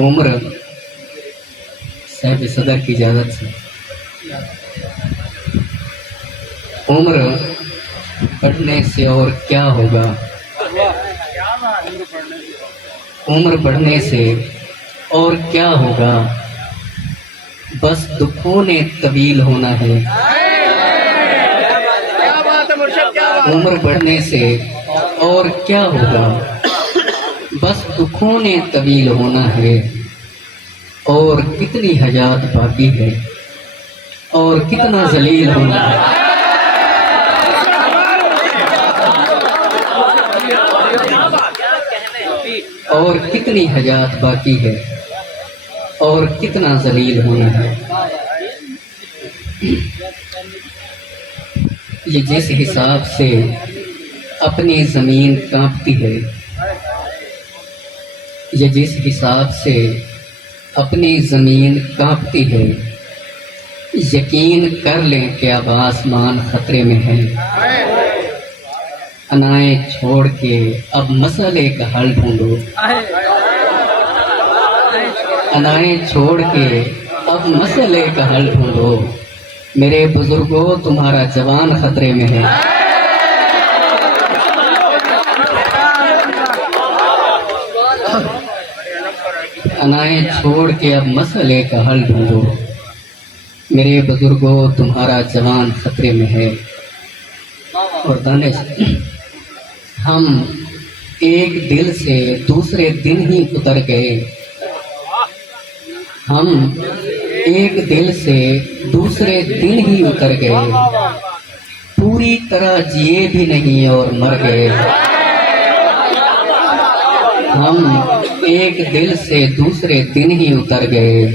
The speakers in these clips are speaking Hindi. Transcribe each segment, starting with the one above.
उम्र साहब सदर की इजाज़त से, उम्र बढ़ने से और क्या होगा, उम्र बढ़ने से और क्या होगा, बस दुखों ने तवील होना है। उम्र बढ़ने से और क्या होगा, बस दुखों ने तवील होना है। और कितनी हयात बाकी है, और कितना जलील होना है। और कितनी हयात बाकी है, और कितना जलील होना है। ये जिस हिसाब से अपनी जमीन कांपती है, ये जिस हिसाब से अपनी जमीन कांपती है, यकीन कर लें कि अब आसमान खतरे में है। अनाए छोड़ के अब मसले का हल ढूंढो, अनाए छोड़ के अब मसले का हल ढूंढो। मेरे बुजुर्गों, तुम्हारा जवान खतरे में है। अनाए छोड़ के अब मसले का हल ढूंढो। मेरे बुजुर्गों, तुम्हारा जवान खतरे में है। और दानिश, हम एक दिल से दूसरे दिन ही उतर गए। हम एक दिल से दूसरे दिन ही उतर गए। पूरी तरह जिए भी नहीं और मर गए। हम एक दिल से दूसरे दिन ही उतर गए।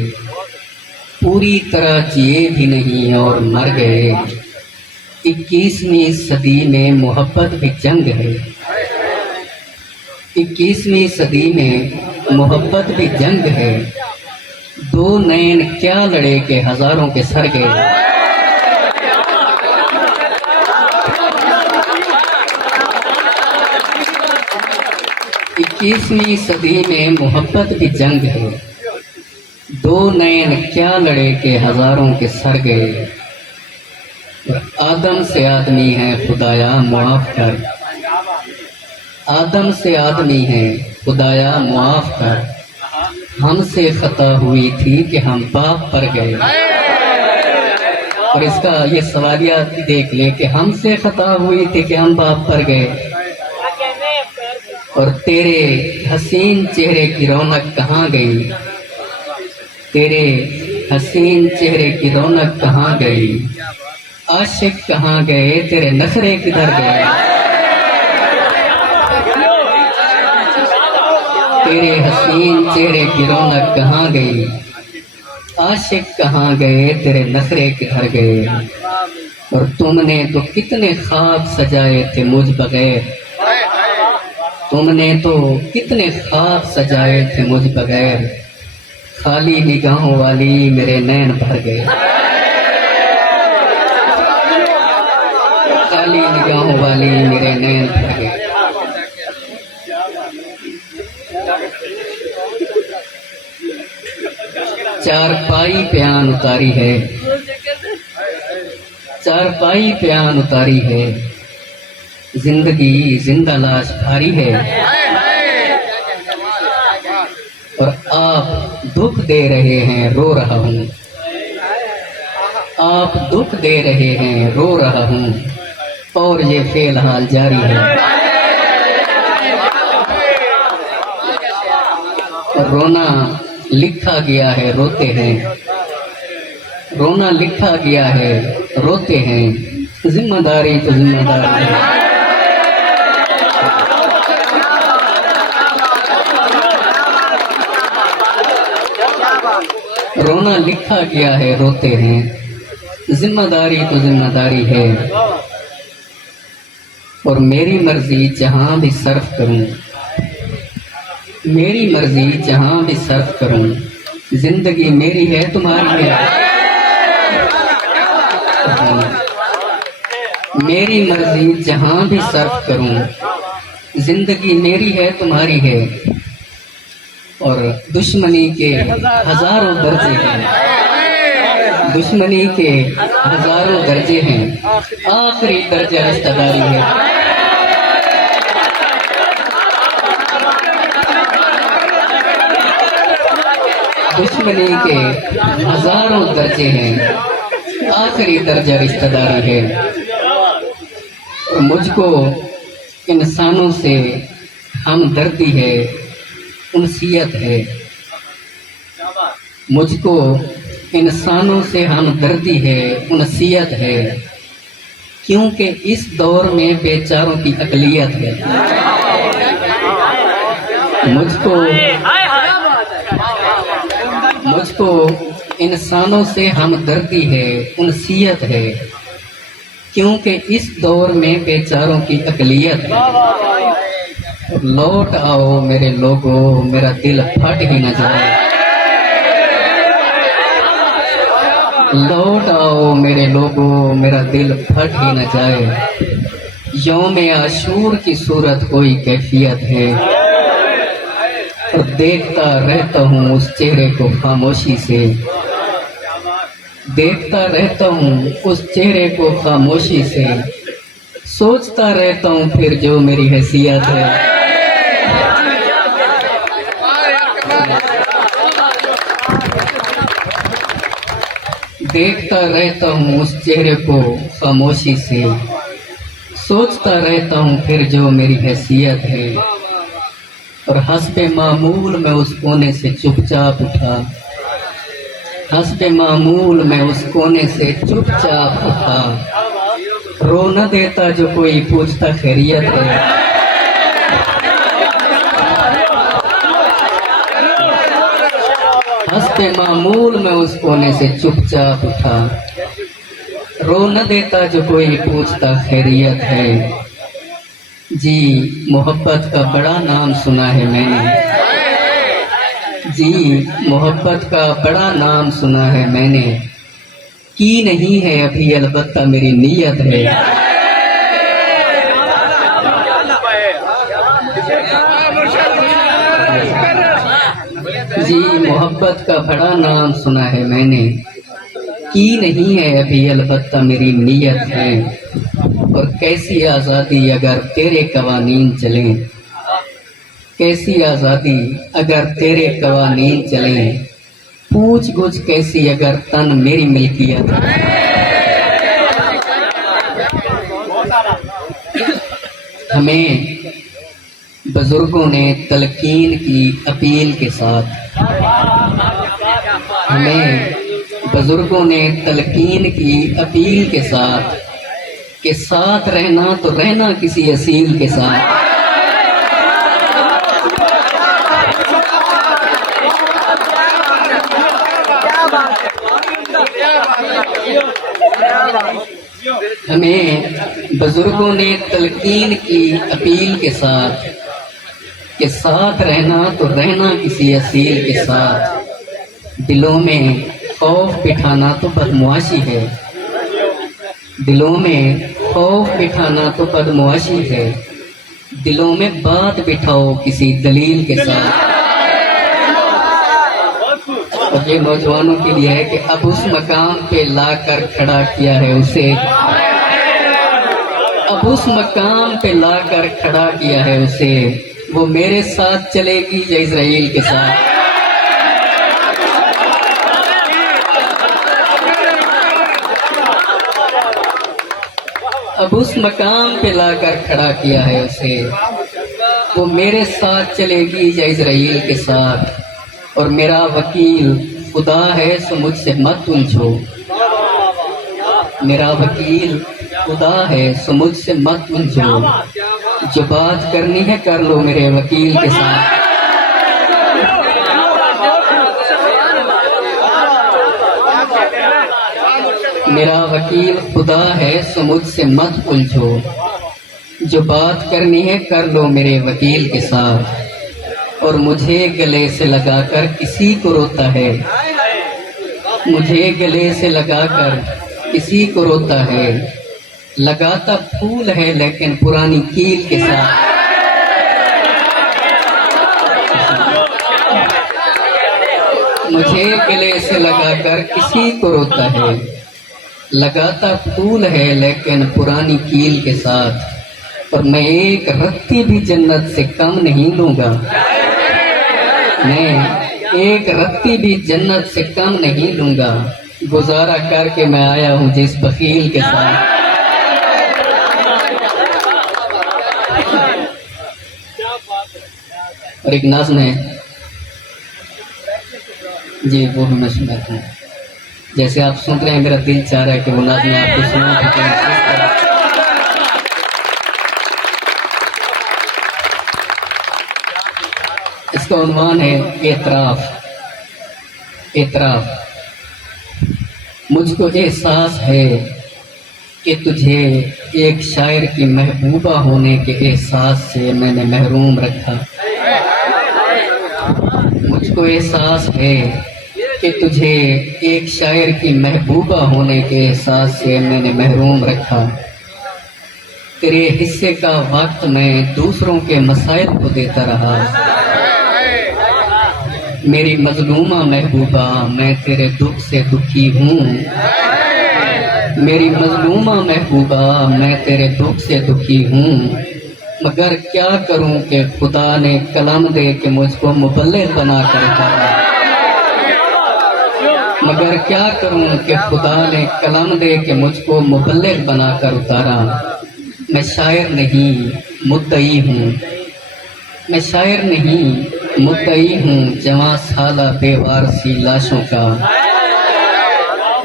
पूरी तरह जिए भी नहीं और मर गए। 21वीं सदी में मोहब्बत भी जंग है। 21वीं सदी में मोहब्बत भी जंग है। दो नैन क्या लड़े के हजारों के सर गए। 21वीं सदी में मोहब्बत भी जंग है। दो नैन क्या लड़े के हजारों के सर गए। आदम से आदमी है खुदाया मुआफ कर। आदम से आदमी है खुदाया मुआफ कर। हमसे खता हुई थी कि हम पाप पर गए। और इसका ये सवालिया देख ले कि हमसे खता हुई थी कि हम पाप पर गए। और तेरे हसीन चेहरे की रौनक कहाँ गई। तेरे हसीन चेहरे की रौनक कहाँ गई। आशिक कहाँ गए, तेरे नखरे किधर गए। तेरे हसीन चेहरे की रौनक कहाँ गई। आशिक कहाँ गए, तेरे नखरे किधर गए। और तुमने तो कितने ख्वाब सजाए थे मुझ बगैर। तुमने तो कितने ख्वाब सजाए थे मुझ बगैर। खाली निगाहों वाली मेरे नैन भर गए। खाली निगाहों वाली मेरे नैन भर गए। चारपाई पे आन उतारी है। चारपाई पे आन उतारी है। जिंदगी जिंदा लाश भारी है। और आप दुख दे रहे हैं, रो रहा हूँ। आप दुख दे रहे हैं, रो रहा हूँ। और ये फिलहाल जारी है। रोना लिखा गया है, रोते हैं। रोना लिखा गया है, रोते हैं। जिम्मेदारी तो जिम्मेदारी है। रोना लिखा गया है, रोते हैं। जिम्मेदारी तो जिम्मेदारी है। और मेरी मर्जी जहां भी सर्फ करूं। मेरी मर्जी जहां भी सर्फ करूं। जिंदगी मेरी है, तुम्हारी है। मेरी मर्जी जहां भी सर्फ करूं। जिंदगी मेरी है तुम्हारी है, और दुश्मनी के हजारों दर्जे हैं, दुश्मनी के हजारों दर्जे हैं, आखिरी दर्जा रिश्तेदारी है। दुश्मनी के हजारों दर्जे हैं, आखिरी दर्जा रिश्तेदारी है। और मुझको इंसानों से हमदर्दी है, उनसियत है। मुझको इंसानों से हमदर्दी है, उनसियत है, क्योंकि इस दौर में बेचारों की अकलियत है। मुझको इंसानों से हमदर्दी है, उनसियत है, क्योंकि इस दौर में बेचारों की अकलियत है। लौट आओ मेरे लोगों, मेरा दिल फट ही न जाए। लौट आओ मेरे लोगों, मेरा दिल फट ही न जाए। यौम आशूर की सूरत कोई कैफियत है, और देखता रहता हूँ उस चेहरे को खामोशी से। देखता रहता हूँ उस चेहरे को खामोशी से, सोचता रहता हूँ फिर जो मेरी हैसियत है। देखता रहता हूँ उस चेहरे को खामोशी से, सोचता रहता हूँ फिर जो मेरी हैसियत है। और हस्बे मामूल मैं उस कोने से चुपचाप उठा, हस्बे मामूल मैं उस कोने से चुपचाप उठा। रो न देता जो कोई पूछता खैरियत है। हस्बे मामूल मैं उस कोने से चुपचाप उठा। रो न देता जो कोई पूछता खैरियत है। जी मोहब्बत का बड़ा नाम सुना है मैंने, जी मोहब्बत का बड़ा नाम सुना है मैंने, की नहीं है अभी अलबत्ता मेरी नीयत है। जी मोहब्बत का बड़ा नाम सुना है मैंने, की नहीं है अभी अलबत्ता मेरी नीयत है। और कैसी आज़ादी अगर तेरे कवानीन चलें, कैसी आज़ादी अगर तेरे कवानीन चलें, पूछ गुछ कैसी अगर तन मेरी मिल्कियत है। हमें बुजुर्गों ने तलकीन की अपील के साथ, हमें बुजुर्गों ने तलकीन की अपील के साथ रहना तो रहना किसी असील के साथ। हमें बुजुर्गों ने तलकीन की अपील के साथ रहना तो रहना किसी असील के साथ। दिलों में खौफ बिठाना तो बदमुआशी है, दिलों में खौफ बिठाना तो बदमुआशी है। दिलों में बात बिठाओ किसी दलील के साथ। और ये नौजवानों के लिए है कि अब उस मकाम पे लाकर खड़ा किया है उसे, अब उस मकाम पे लाकर खड़ा किया है उसे, वो मेरे साथ चलेगी या इज़राइल के साथ। अब उस मकाम पे लाकर खड़ा किया है उसे, वो मेरे साथ चलेगी या इज़राइल के साथ। और मेरा वकील खुदा है सो मुझसे मत उलझो, मेरा वकील खुदा है सो मुझसे मत उलझो। जो बात करनी है कर लो मेरे वकील के साथ। मेरा वकील खुदा है सो मुझसे मत उलझो। जो बात करनी है कर लो मेरे वकील के साथ। और मुझे गले से लगाकर किसी को रोता है, मुझे गले से लगाकर किसी को रोता है। लगाता फूल है लेकिन पुरानी कील के साथ। मुझे गले से लगाकर किसी को रोता है, लगाता फूल है लेकिन पुरानी कील के साथ। और मैं एक रत्ती भी जन्नत से कम नहीं दूंगा, मैं एक रत्ती भी जन्नत से कम नहीं दूंगा। गुजारा करके मैं आया हूँ जिस बखील के साथ। और एक नज़्म है जी, वो भी मैं सुनाता हूँ। जैसे आप सुन रहे हैं, मेरा दिल चाह रहा है कि वो नज़्म मैं आपको सुनाऊं। इसका उन्वान है एतराफ। एतराफ। मुझको एहसास है कि तुझे एक शायर की महबूबा होने के एहसास से मैंने महरूम रखा। मुझको एहसास है कि तुझे एक शायर की महबूबा होने के एहसास से मैंने महरूम रखा। तेरे हिस्से का वक्त मैं दूसरों के मसाइल को देता रहा। मेरी मजलूमा महबूबा, मैं तेरे दुख से दुखी हूँ। मेरी मजलूमा महबूबा, मैं तेरे दुख से दुखी हूँ। मगर क्या करूँ कि खुदा ने कलम दे के मुझको मुबल्लिग बना कर रखा। मगर क्या करूं कि खुदा ने कलम दे के मुझको मुबल्लिग बनाकर उतारा। मैं शायर नहीं मुद्दई हूँ, मैं शायर नहीं मुद्दई हूँ। जवां साला बेवार सी लाशों का,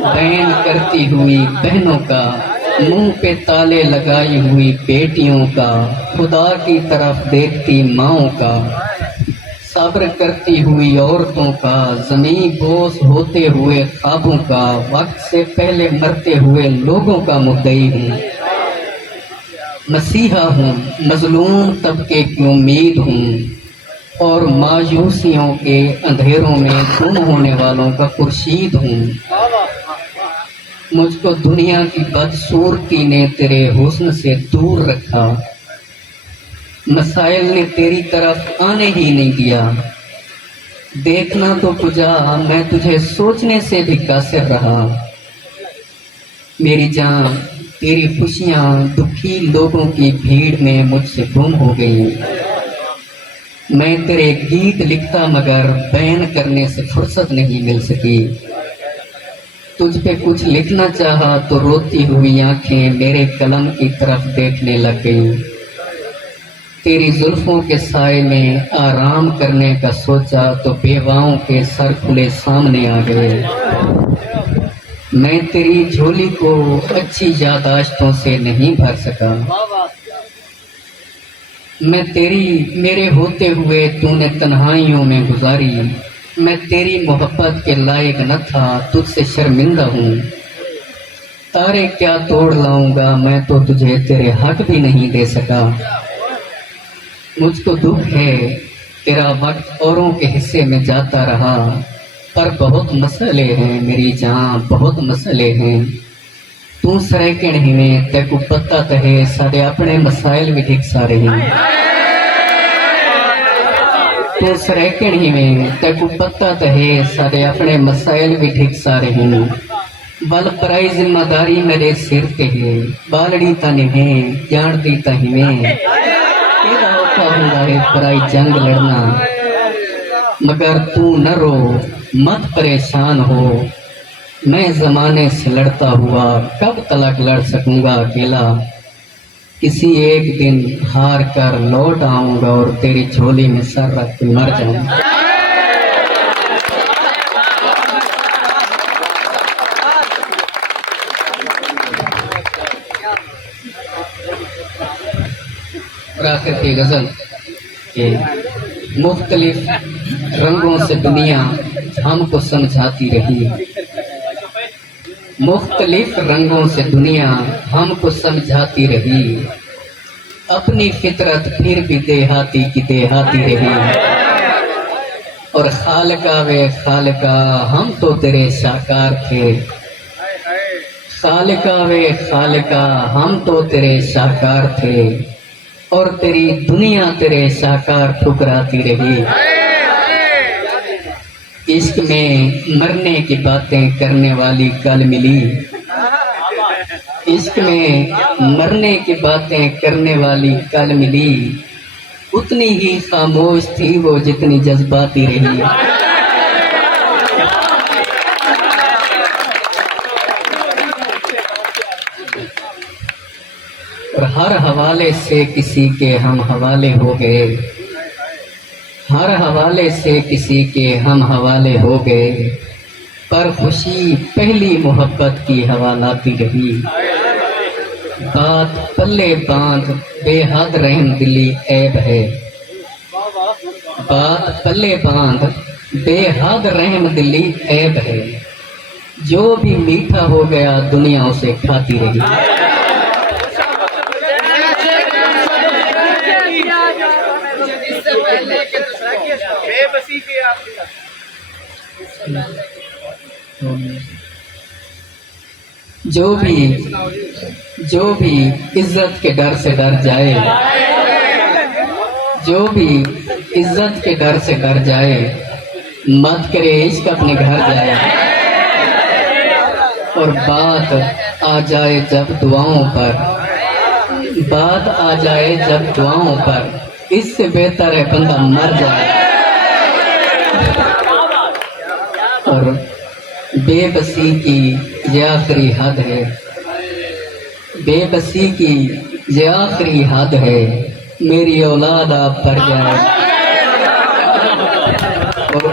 बैन करती हुई बहनों का, मुंह पे ताले लगाई हुई बेटियों का, खुदा की तरफ देखती माओं का, सब्र करती हुई औरतों का, ज़मीं बोस होते हुए ख्वाबों का, वक्त से पहले मरते हुए लोगों का मुद्दई हूँ। मसीहा हूँ, मजलूम तबके की उम्मीद हूँ और मायूसियों के अंधेरों में गुम होने वालों का खुर्शीद हूँ। मुझको दुनिया की बदसूरती ने तेरे हुस्न से दूर रखा। मसाइल ने तेरी तरफ आने ही नहीं दिया। देखना तो तुझा, मैं तुझे सोचने से भी कासिर रहा। मेरी जान, तेरी खुशियाँ दुखी लोगों की भीड़ में मुझसे गुम हो गई। मैं तेरे गीत लिखता मगर बयान करने से फुर्सत नहीं मिल सकी। तुझ पे कुछ लिखना चाहा तो रोती हुई आंखें मेरे कलम की तरफ देखने लग गई। तेरी जुल्फों के साए में आराम करने का सोचा तो बेवाओं के सर खुले सामने आ गए। मैं तेरी झोली को अच्छी यादाश्तों से नहीं भर सका। मैं तेरी मेरे होते हुए तूने तन्हाइयों में गुजारी। मैं तेरी मोहब्बत के लायक न था, तुझसे शर्मिंदा हूँ। तारे क्या तोड़ लाऊंगा, मैं तो तुझे तेरे हक भी नहीं दे सका। मुझको दुख है तेरा वक्त औरों के हिस्से में जाता रहा, पर बहुत मसले हैं मेरी जान, बहुत मसले हैं। तू सरेकण हिमें तेको पता तहे साडे अपने मसाइल भी ठीक सारे हैं। तू सरेकण हिमें तेको पता तहे साडे अपने मसाइल भी ठीक सारे हैं। बल पराई जिम्मेदारी मेरे सिर ते है, बालड़ी तने है जान दी तहिमें। तेरा औखा हुंदा है पराई जंग लड़ना, मगर तू न रो मत परेशान हो। मैं जमाने से लड़ता हुआ कब तलक लड़ सकूंगा अकेला। किसी एक दिन हार कर लौट आऊंगा और तेरी झोली में सर रख के मर जाऊंगा। और आखिर की गजल के मुख्तलिफ रंगों से दुनिया हमको समझाती रही। मुख्तलिफ रंगों से दुनिया हमको समझाती रही। अपनी फितरत फिर भी देहाती की देहाती रही। और खालका वे खालका, हम तो तेरे शाहकार थे। खालका वे खालका, हम तो तेरे शाहकार थे। और तेरी दुनिया तेरे शाहकार ठुकराती रही। इश्क में मरने की बातें करने वाली कल मिली। इश्क में मरने की बातें करने वाली कल मिली। उतनी ही खामोश थी वो जितनी जज्बाती रही। और हर हवाले से किसी के हम हवाले हो गए। हर हवाले से किसी के हम हवाले हो गए। पर खुशी पहली मोहब्बत की हवालाती रही। बात पल्ले बांध बेहद रहम दिली ऐब है। बात पल्ले बांध बेहद रहम दिली ऐब है। जो भी मीठा हो गया दुनिया उसे खाती रही। जो भी इज्जत के डर से डर जाए। जो भी इज्जत के डर से डर जाए। मत करे इश्क अपने घर जाए। और बात आ जाए जब दुआओं पर। बात आ जाए जब दुआओं पर। इससे बेहतर है बंदा मर जाए। और बेबसी की ये आखिरी हद है। बेबसी की ये आखिरी हद है। मेरी औलाद आप पर जाए। और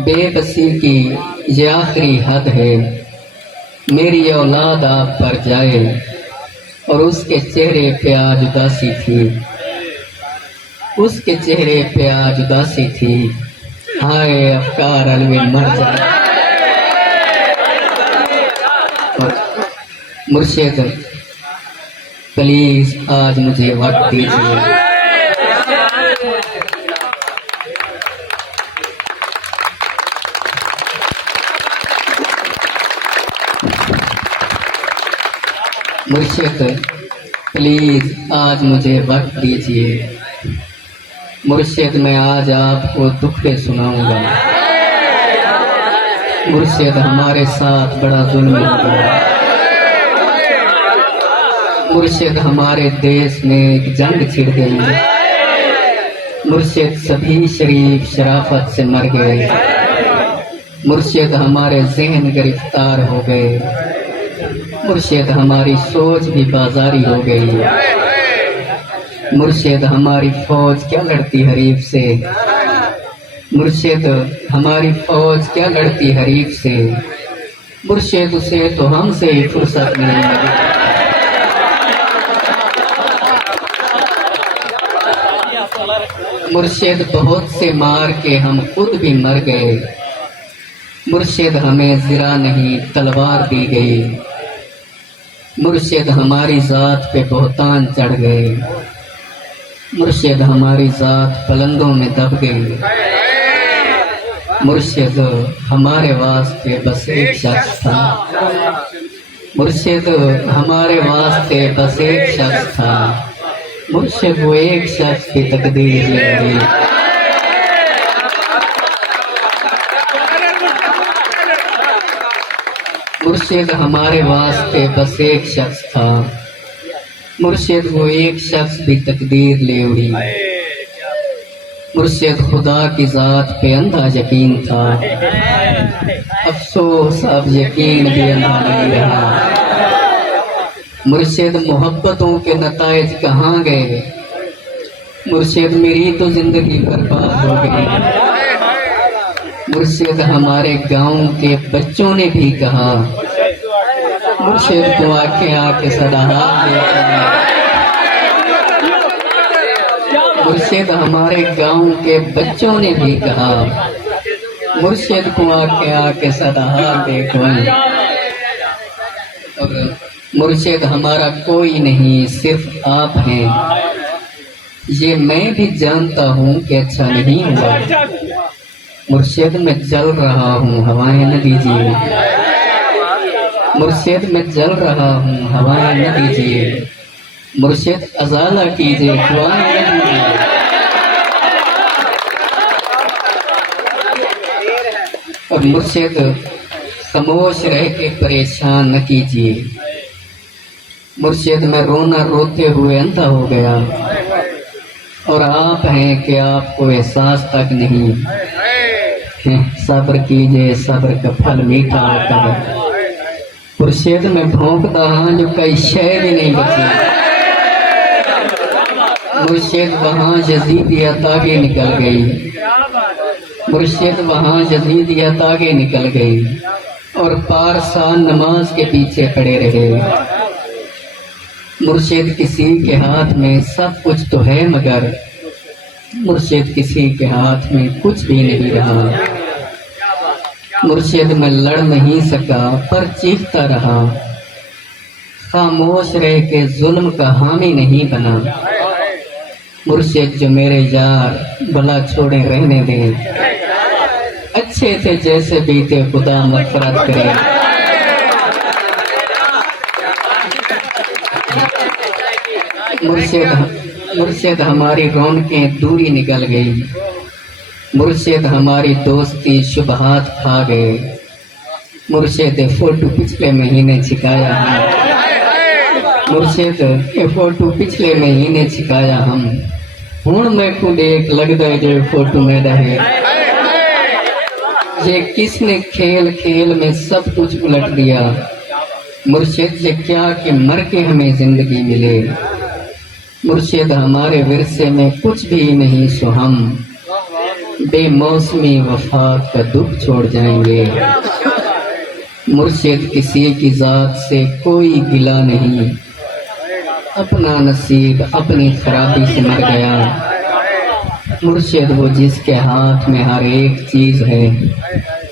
बेबसी की ये आखिरी हद है। मेरी औलाद आप पर जाए। और उसके चेहरे पे आज उदासी थी। उसके चेहरे पे आज उदासी थी। हाय अफकार अलवी मर जाए। मुर्शिद प्लीज आज मुझे वक्त दीजिए। मुर्शिद प्लीज आज मुझे वक्त दीजिए। मुर्शिद मैं आज आपको दुखे सुनाऊंगा। मुर्शिद हमारे साथ बड़ा जुल्म हो गया। मुर्शिद हमारे देश में एक जंग छिड़ गई। मुर्शिद सभी शरीफ शराफत से मर गए। मुर्शिद हमारे जहन गिरफ्तार हो गए। मुर्शिद हमारी सोच भी बाजारी हो गई। मुर्शिद हमारी फौज क्या लड़ती हरीफ से। मुर्शिद हमारी फौज क्या लड़ती हरीफ से। मुर्शिद उसे तो हमसे ही फुर्सत नहीं लगी। मुर्शिद बहुत से मार के हम खुद भी मर गए। मुर्शिद हमें ज़रा नहीं तलवार दी गई। मुर्शिद हमारी ज़ात पे बहुतान चढ़ गए। मुर्शिद हमारी ज़ात पलंदों में दब गई। मुर्शिद हमारे वास्ते बस एक शख्स था। मुर्शिद हमारे वास्ते बस एक शख्स था। मुर्शिद वो एक शख्स की तकदीर ले गई। मुर्शिद हमारे वास्ते बस एक शख्स था। मुर्शिद वो एक शख्स भी तकदीर ले उड़ी। मुर्शिद खुदा की ज़ात पे अंधा यकीन था। अफसोस अब यकीन भी अंधा नहीं रहा। मुर्शिद मोहब्बतों के नताइज कहाँ गए। मुर्शिद मेरी तो जिंदगी बर्बाद हो गई। मुर्शिद हमारे गांव के बच्चों ने भी कहा। मुर्शिद को आके सदा हाथ देते। मुर्शिद हमारे गांव के बच्चों ने भी कहा। मुर्शिद को आके सदा हाथ देखो। और मुर्शिद हमारा कोई नहीं सिर्फ आप हैं। ये मैं भी जानता हूँ कि अच्छा नहीं हुआ। मुर्शिद में जल रहा हूँ हवाएं न दीजिए। मुर्शिद में जल रहा हूँ हवाएं न दीजिए। मुर्शिद अज़ाला कीजिए दुआएं न दीजिए। मुर्शिद खामोश रह के परेशान न कीजिए। मुर्शिद में रोना रोते हुए अंधा हो गया और आप हैं कि आपको एहसास तक नहीं। सब्र कीजिए, सब्र का फल मीठा होता है। मुर्शिद में भौंकता हाँ जो कई शय भी नहीं बची। मुर्शिद वहाँ यजीदिया तागे निकल गई। मुर्शिद वहाँ यजीदिया तागे निकल गई और पारसा नमाज के पीछे खड़े रहे। मुर्शिद किसी के हाथ में सब कुछ तो है मगर मुर्शिद किसी के हाथ में कुछ भी नहीं रहा। मुर्शिद में लड़ नहीं सका पर चीखता रहा। खामोश रह के जुल्म का हामी नहीं बना। मुर्शिद जो मेरे यार भला छोड़े रहने दें, अच्छे थे जैसे बीते खुदा मगफरत करे। मुर्शिद हमारी रौनकें दूरी निकल गई। मुर्शिद हमारी दोस्ती शुबहात खा गए। मुर्शिद फोटो पिछले महीने छिकाया हम। मुर्शिद फोटो पिछले महीने छिकाया हम। हुण मैं खुद एक लगता है जो फोटो में रहे। ये किसने खेल खेल में सब कुछ उलट दिया। मुर्शिद ये क्या कि मर के हमें जिंदगी मिले। मुर्शिद हमारे विरसे में कुछ भी नहीं सो हम बेमौसमी वफात का दुख छोड़ जाएंगे। मुर्शिद किसी की जात से कोई गिला नहीं। अपना नसीब अपनी खराबी से मर गया। मुर्शिद वो जिसके हाथ में हर एक चीज है,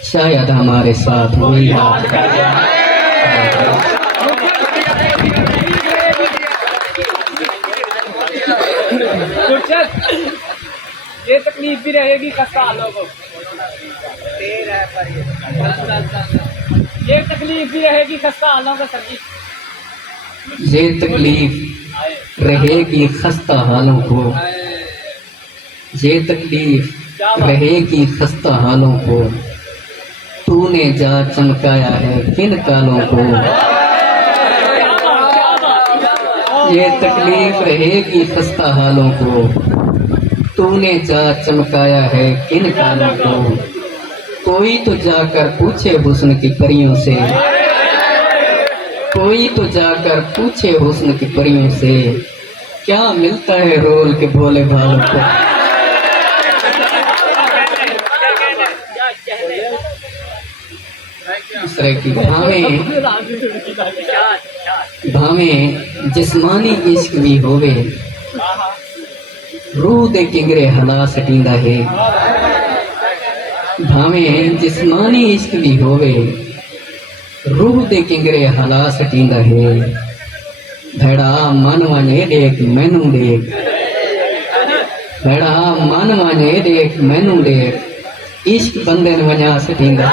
शायद हमारे साथ वही हाथ है। ये तकलीफ भी रहेगी खस्ता हालों को। ये तकलीफ भी रहेगी खस्ता हालों को सर। ये तकलीफ रहेगी खस्ता हालों को। ये तकलीफ रहेगी खस्ता हालों को। तूने जा चमकाया है किन कालों को। ये तकलीफ रहेगी खस्ता हालों को। तूने जा चमकाया है किन कालों को। कोई तो जाकर पूछे हुस्न की परियों से। कोई तो जाकर पूछे हुस्न की परियों से क्या मिलता है रोल के भोले भालों को। दूसरे की भावें जिस्मानी इश्क भी होवे। रूह दे किंगरे हला सटींदा है। भावें जिस्मानी इश्क भी होवे। रूह दे किंगरे हला सटींदा है। भैड़ा मन वाने देख मैनू देख। भैड़ा मन वाने देख मैनू देख। इश्क बंदे न वजा सटींदा।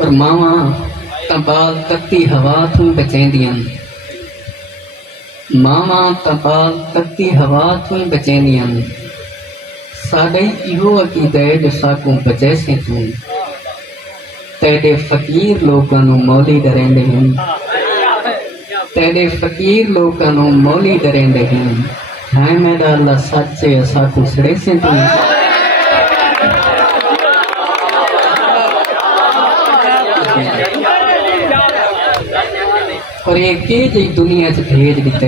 और मावा तबाल तत्ती हवा तू बचेंदियां। मावा तबाल तत्ती हवा तू बचेंदियां। साडे इहो अकीदा है जो साकू बचे से तू। तेरे फकीर लोगों नू मौली डरेंदे हैं। तेरे फकीर लोगों नू मौली डरेंदे हैं। हाय मेरा अल्लाह सच्चे साकू सड़े से तू। और एक जी दुनिया च भेज दिता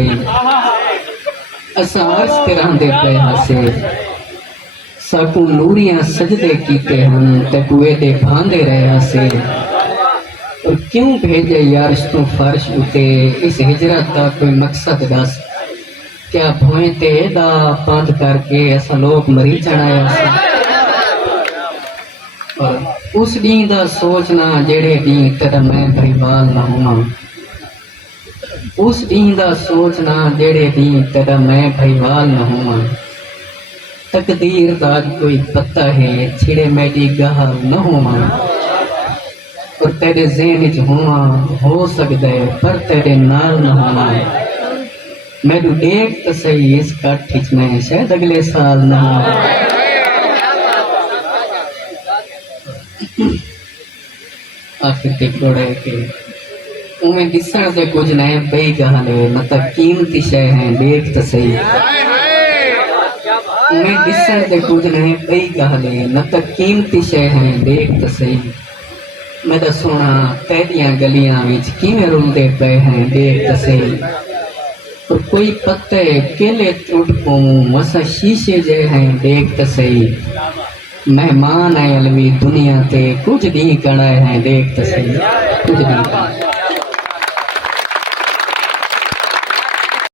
असा अर्ज तरह दे पे हासे। साकू नूरियां सजदे कीते हम ते कुए दे भांदे रहे हासे। और क्यों भेजे यार तू फर्श उते इस हिजरत का कोई मकसद दस। क्या भोए ते दा बंद करके असा लोग मरी जाना। और उस दी दा सोचना जेड़े दी तेरा मैं परिवाल ना हुआ। उस दी दा सोचना जेड़े दी तेरा मैं परिवाल न हुआ। तकदीर दा कोई पता है छिड़े मेरी गाह न हुआ। और तेरे ज़हन च हुआ हो सकता है पर तेरे नाल न हुआ। मैनू देख तो सही इस कट विच मैं शायद अगले साल ना आखिर ते कोड़े के उमें दिसण दे कुछ नहीं बई गहन मतलब कीमती शय है देख तो सही उमें दिसण दे कुछ नहीं बई गहन मतलब कीमती शय है देख तो सही मेरा सोना तैदियां गलियां विच किवें रुलदे पे हैं देख तो सही और कोई पत्ते केले टूट को मसा शीशे जे हैं देख तो सही मेहमान है अलवी दुनिया ते कुछ दी कड़ा है देख तो सही कुछ दी